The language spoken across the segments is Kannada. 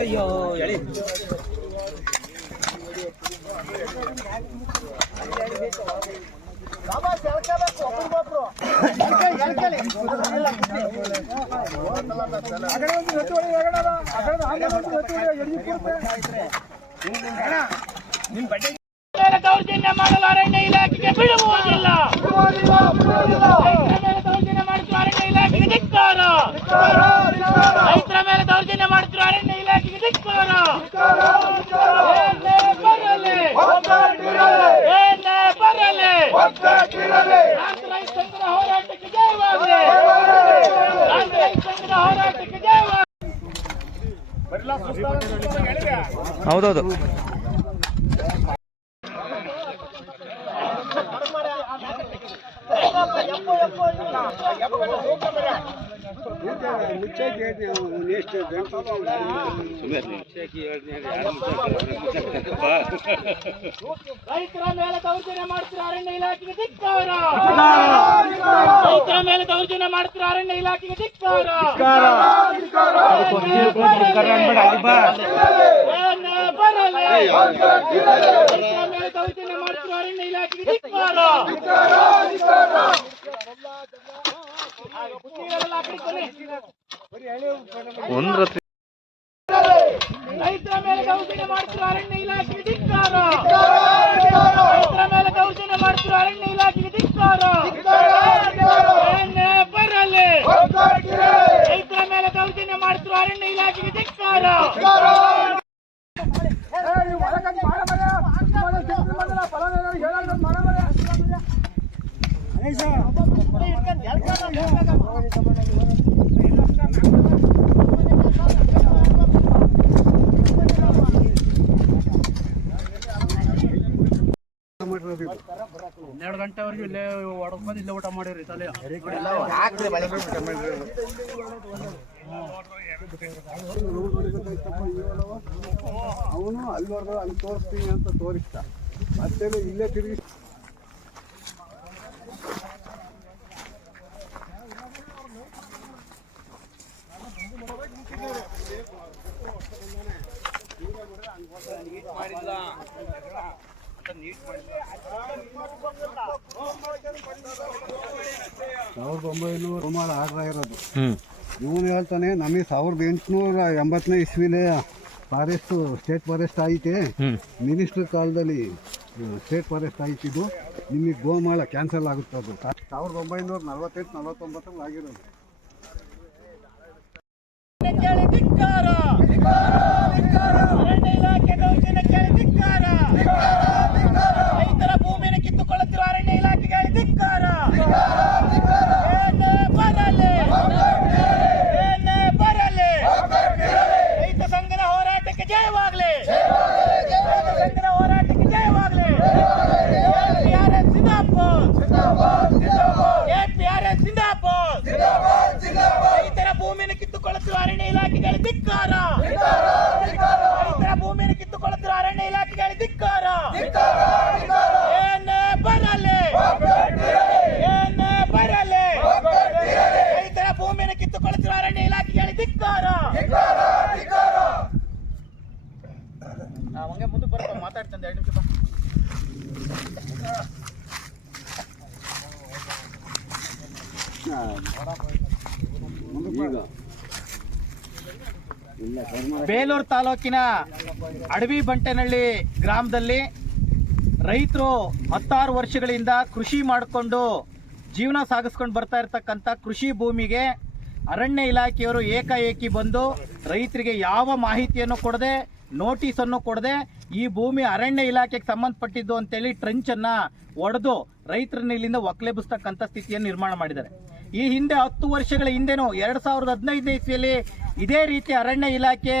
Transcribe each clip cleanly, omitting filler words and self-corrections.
ಅಯ್ಯೋ ಹೇಳಿ ದೌರ್ಜನ್ಯ ಮಾಡಲು ಅರಣ್ಯ ಇಲಾಖೆಗೆ ಬಿಡುವುದಿಲ್ಲ. ದೌರ್ಜನ್ಯ ಮಾಡುತ್ತಿರುವ ಅರಣ್ಯ ಇಲಾಖೆಗೆ ಧಿಕ್ಕಾರ. ರೈತರ ಮೇಲೆ ದೌರ್ಜನ್ಯ ಮಾಡುತ್ತಿರುವ ಅರಣ್ಯ ಇಲಾಖೆಗೆ ಧಿಕ್ಕಾರ. ಬರಲಿ ರೈತ ಸಂಘದ ಹೋರಾಟಕ್ಕೆ ಜಯವಾಗಲಿ. ರೈತ ಸಂಘದ ಹೋರಾಟಕ್ಕೆ ಜಯವಾಗಲಿ. ಹೌದೌದು ರೈತರ ಮೇಲೆ ದೌರ್ಜನ್ಯ ಮಾಡ್ತಿರೋ ಅರಣ್ಯ ಇಲಾಖೆಗೆ ಧಿಕ್ಕಾರ. ರೈತರ ಮೇಲೆ ದೌರ್ಜನ್ಯ ಮಾಡ್ತಿರೋ ಅರಣ್ಯ ಇಲಾಖೆಗೆ ಧಿಕ್ಕಾರ. ಬರಲಿ ರೈತರ ಮೇಲೆ ದೌರ್ಜನ್ಯ ಮಾಡ್ತಿರೋ ಅರಣ್ಯ ಇಲಾಖೆಗೆ ಧಿಕ್ಕಾರ. ರೈತರ ಮೇಲೆ ದೌರ್ಜನ್ಯ ಮಾಡ್ತಿರೋ ಅರಣ್ಯ ಇಲಾಖೆಗೆ ಧಿಕ್ಕಾರ. ರೈತರ ಮೇಲೆ ದೌರ್ಜನ್ಯ ಮಾಡ್ತಿರೋ ಅರಣ್ಯ ಇಲಾಖೆಗೆ ಧಿಕ್ಕಾರ. ಬರಲಿ ರೈತರ ಮೇಲೆ ದೌರ್ಜನ್ಯ ಮಾಡ್ತಿರೋ ಅರಣ್ಯ ಇಲಾಖೆಗೆ ಧಿಕ್ಕಾರ. ಹನ್ನೆರಡು ಗಂಟೆವರೆಗೂ ಇಲ್ಲೇ ಹೊಡ್ಕೊಂಡು ಇಲ್ಲೇ ಊಟ ಮಾಡಿರಿ ತಲೆ ಅವನು ಅಲ್ಲಿವರೆಗೂ ಅಲ್ಲಿ ತೋರಿಸ್ತೀನಿ ಅಂತ ತೋರಿಸ್ತ ಮತ್ತೆ ಇಲ್ಲೇ ತಿರುಗಿ ಮಾಡಿಲ್ಲ 1900 ರೂಮಾಲ್ ಆರ್ಡರ್ ಆಗಿರೋದು. ಇವನು ಹೇಳ್ತಾನೆ ನಮಗೆ 1880ನೇ ಇಸ್ವಿಲೇ ಫಾರೆಸ್ಟ್ ಸ್ಟೇಟ್ ಫಾರೆಸ್ಟ್ ಐತೆ, ಮಿನಿಸ್ಟರ್ ಕಾಲದಲ್ಲಿ ಸ್ಟೇಟ್ ಫಾರೆಸ್ಟ್ ಆಯ್ತಿದ್ದು, ನಿಮಗೆ ಗೋಮಾಳ ಕ್ಯಾನ್ಸಲ್ ಆಗುತ್ತೆ. ಅದು 1948-49 ಆಗಿರೋದು. ರೈತರ ಭೂಮಿನ ಕಿತ್ತುಕೊಳ್ಳುತ್ತಿರುವ ಅರಣ್ಯ ಇಲಾಖೆಗೆ ಧಿಕ್ಕಾರ. ಬರಲಿ ರೈತ ಸಂಘದ ಹೋರಾಟಕ್ಕೆ ಜಯವಾಗಲಿ. ರೈತ ಸಂಘದ ಹೋರಾಟಕ್ಕೆ ಜಯವಾಗಲಿ. APRS ಜಿಂದಾಬಾದ್. ರೈತರ ಭೂಮಿನ ಕಿತ್ತುಕೊಳ್ಳುತ್ತಿರುವ ಅರಣ್ಯ ಇಲಾಖೆಗೆ ಧಿಕ್ಕಾರ. ರೈತರ ಭೂಮಿನ ಕಿತ್ತುಕೊಳ್ಳುತ್ತಿರುವ ಅರಣ್ಯ ಇಲಾಖೆಗೆ ಧಿಕ್ಕಾರ. ಬರಲಿ ರೈತರ ಭೂಮಿನ ಕಿತ್ತುಕೊಳ್ಳುತ್ತಿರುವ ಅರಣ್ಯ ಇಲಾಖೆಗೆ ಧಿಕ್ಕಾರ. ಹಂಗೆ ಮುಂದೆ ಬರ್ತಾ ಮಾತಾಡ್ತಂದೆ 2 ನಿಮಿಷ. ಬೇಲೂರು ತಾಲೂಕಿನ ಅಡವಿ ಬಂಟೇನಹಳ್ಳಿ ಗ್ರಾಮದಲ್ಲಿ ರೈತರು 16 ವರ್ಷಗಳಿಂದ ಕೃಷಿ ಮಾಡಿಕೊಂಡು ಜೀವನ ಸಾಗಿಸ್ಕೊಂಡು ಬರ್ತಾ ಇರ್ತಕ್ಕಂಥ ಕೃಷಿ ಭೂಮಿಗೆ ಅರಣ್ಯ ಇಲಾಖೆಯವರು ಏಕಾಏಕಿ ಬಂದು ರೈತರಿಗೆ ಯಾವ ಮಾಹಿತಿಯನ್ನು ಕೊಡದೆ, ನೋಟಿಸನ್ನು ಕೊಡದೆ ಈ ಭೂಮಿ ಅರಣ್ಯ ಇಲಾಖೆಗೆ ಸಂಬಂಧಪಟ್ಟಿದ್ದು ಅಂತೇಳಿ ಟ್ರಂಚನ್ನು ಒಡೆದು ರೈತರನ್ನ ಇಲ್ಲಿಂದ ಒಕ್ಕಲೆಬ್ಬಿಸ್ತಕ್ಕಂಥ ಸ್ಥಿತಿಯನ್ನು ನಿರ್ಮಾಣ ಮಾಡಿದ್ದಾರೆ. ಈ ಹಿಂದೆ 10 ವರ್ಷಗಳ ಹಿಂದೆನೂ 2015ನೇ ಇಸ್ವಿಯಲ್ಲಿ ಇದೇ ರೀತಿ ಅರಣ್ಯ ಇಲಾಖೆ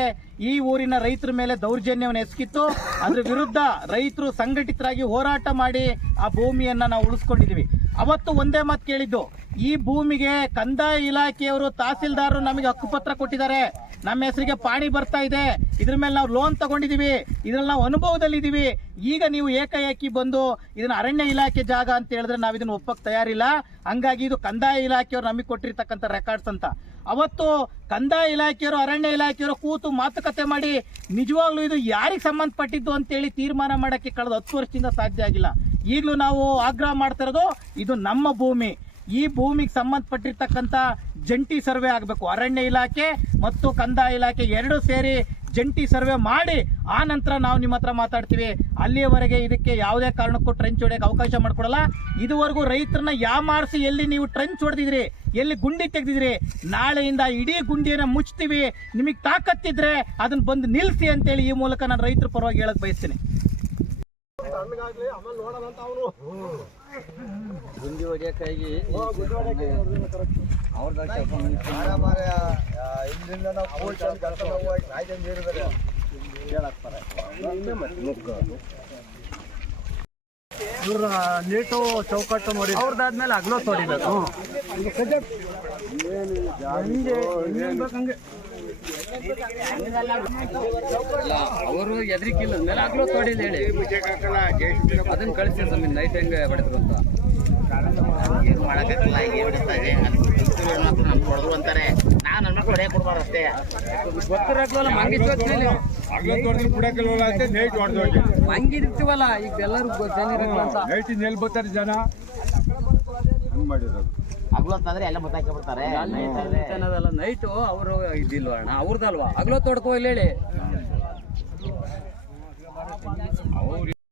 ಈ ಊರಿನ ರೈತರ ಮೇಲೆ ದೌರ್ಜನ್ಯವನ್ನು ಎಸಗಿತ್ತು. ಅದ್ರ ವಿರುದ್ಧ ರೈತರು ಸಂಘಟಿತರಾಗಿ ಹೋರಾಟ ಮಾಡಿ ಆ ಭೂಮಿಯನ್ನು ನಾವು ಉಳಿಸ್ಕೊಂಡಿದ್ದೀವಿ. ಅವತ್ತು ಒಂದೇ ಮಾತು ಕೇಳಿದ್ದು, ಈ ಭೂಮಿಗೆ ಕಂದಾಯ ಇಲಾಖೆಯವರು ತಹಸೀಲ್ದಾರರು ನಮಗೆ ಹಕ್ಕುಪತ್ರ ಕೊಟ್ಟಿದ್ದಾರೆ, ನಮ್ಮ ಹೆಸರಿಗೆ ಪಾಣಿ ಬರ್ತಾ ಇದೆ, ಇದ್ರ ಮೇಲೆ ನಾವು ಲೋನ್ ತಗೊಂಡಿದೀವಿ, ಇದ್ರಲ್ಲಿ ನಾವು ಅನುಭವದಲ್ಲಿದ್ದೀವಿ, ಈಗ ನೀವು ಏಕಾಏಕಿ ಬಂದು ಇದನ್ನ ಅರಣ್ಯ ಇಲಾಖೆ ಜಾಗ ಅಂತ ಹೇಳಿದ್ರೆ ನಾವು ಇದನ್ನ ಒಪ್ಪಕ್ಕೆ ತಯಾರಿಲ್ಲ. ಹಂಗಾಗಿ ಇದು ಕಂದಾಯ ಇಲಾಖೆಯವರು ನಮಗೆ ಕೊಟ್ಟಿರ್ತಕ್ಕಂಥ ರೆಕಾರ್ಡ್ಸ್ ಅಂತ. ಅವತ್ತು ಕಂದಾಯ ಇಲಾಖೆಯವರು ಅರಣ್ಯ ಇಲಾಖೆಯವರು ಕೂತು ಮಾತುಕತೆ ಮಾಡಿ ನಿಜವಾಗ್ಲೂ ಇದು ಯಾರಿಗೆ ಸಂಬಂಧಪಟ್ಟಿದ್ದು ಅಂತೇಳಿ ತೀರ್ಮಾನ ಮಾಡೋಕ್ಕೆ ಕಳೆದ 10 ವರ್ಷದಿಂದ ಸಾಧ್ಯ ಆಗಿಲ್ಲ. ಈಗಲೂ ನಾವು ಆಗ್ರಹ ಮಾಡ್ತಾ ಇರೋದು, ಇದು ನಮ್ಮ ಭೂಮಿ, ಈ ಭೂಮಿಗೆ ಸಂಬಂಧಪಟ್ಟಿರ್ತಕ್ಕಂಥ ಜಂಟಿ ಸರ್ವೆ ಆಗಬೇಕು. ಅರಣ್ಯ ಇಲಾಖೆ ಮತ್ತು ಕಂದಾಯ ಇಲಾಖೆ ಎರಡೂ ಸೇರಿ ಜಂಟಿ ಸರ್ವೆ ಮಾಡಿ ಆ ನಂತರ ನಾವು ನಿಮ್ಮ ಹತ್ರ ಮಾತಾಡ್ತೀವಿ. ಅಲ್ಲಿಯವರೆಗೆ ಇದಕ್ಕೆ ಯಾವುದೇ ಕಾರಣಕ್ಕೂ ಟ್ರೆಂಚ್ ಹೊಡೆಯೋಕೆ ಅವಕಾಶ ಮಾಡಿಕೊಡಲ್ಲ. ಇದುವರೆಗೂ ರೈತರನ್ನ ಯಾಮಾರಿಸಿ ಎಲ್ಲಿ ನೀವು ಟ್ರೆಂಚ್ ಹೊಡೆದಿದ್ರಿ, ಎಲ್ಲಿ ಗುಂಡಿ ತೆಗೆದಿದ್ರಿ, ನಾಳೆಯಿಂದ ಇಡೀ ಗುಂಡಿಯನ್ನು ಮುಚ್ತೀವಿ, ನಿಮಗೆ ತಾಕತ್ತಿದ್ರೆ ಅದನ್ನ ಬಂದು ನಿಲ್ಲಿಸಿ ಅಂತೇಳಿ ಈ ಮೂಲಕ ನಾನು ರೈತರ ಪರವಾಗಿ ಹೇಳಕ್ ಬಯಸ್ತೀನಿ. ಗುಂಡಿ ಹೊಡಿಯಕ್ಕಾಗಿ ನೀಟು ಚೌಕಟ್ಟು ನೋಡಿ ಅವ್ರದ್ದಾದ್ಮೇಲೆ ಅಗ್ಲೋ ತೋಡಿಬೇಕು. ಅವರು ಎದ್ರಿಕಿಲ್ಲ ಮೇಲೆ ಆಗ್ಲೋ ತೋಡಿಲ್ಲ ಹೇಳಿ ಅದನ್ನ ಕಳಿಸಿ ಸಮಯ ನೈಟ್ ಹೆಂಗೆ ಹೊಡೆದ್ರು ಅಂತ ಏನು ಮಾಡಕ್ಕಾಗಲ್ಲ. ಹೊಡೆದ್ರು ಅಂತಾರೆ, ನಾನು ನನ್ನ ಮಕ್ಕಳು ಹೊಡೆಯಕ್ಕೆ ಕೊಡ್ಬಾರ್ದು ಅಷ್ಟೇ. ಗೊತ್ತಿರಲ್ಲ ಮಂಗಿ ಮಂಗಿರ್ತೀವಲ್ಲ ಈಗ ಎಲ್ಲರೂ ಎಲ್ಲಿ ಬರ್ತಾರೆ ಜನ ಹಂಗ್ ಮಾಡಿರೋದು. ಅಗ್ಲೊತ್ತಂದ್ರೆ ಎಲ್ಲ ಮುತ್ತಾಕಿ ಬಿಡ್ತಾರೆ. ನೈಟು ಅವರು ಇದ್ದಿಲ್ವ ಅಣ್ಣ, ಅವ್ರದಲ್ವಾ ಅಗ್ಲೊತ್ತು ಹೊಡ್ಕೋ ಇಲ್ಲಿ ಹೇಳಿ.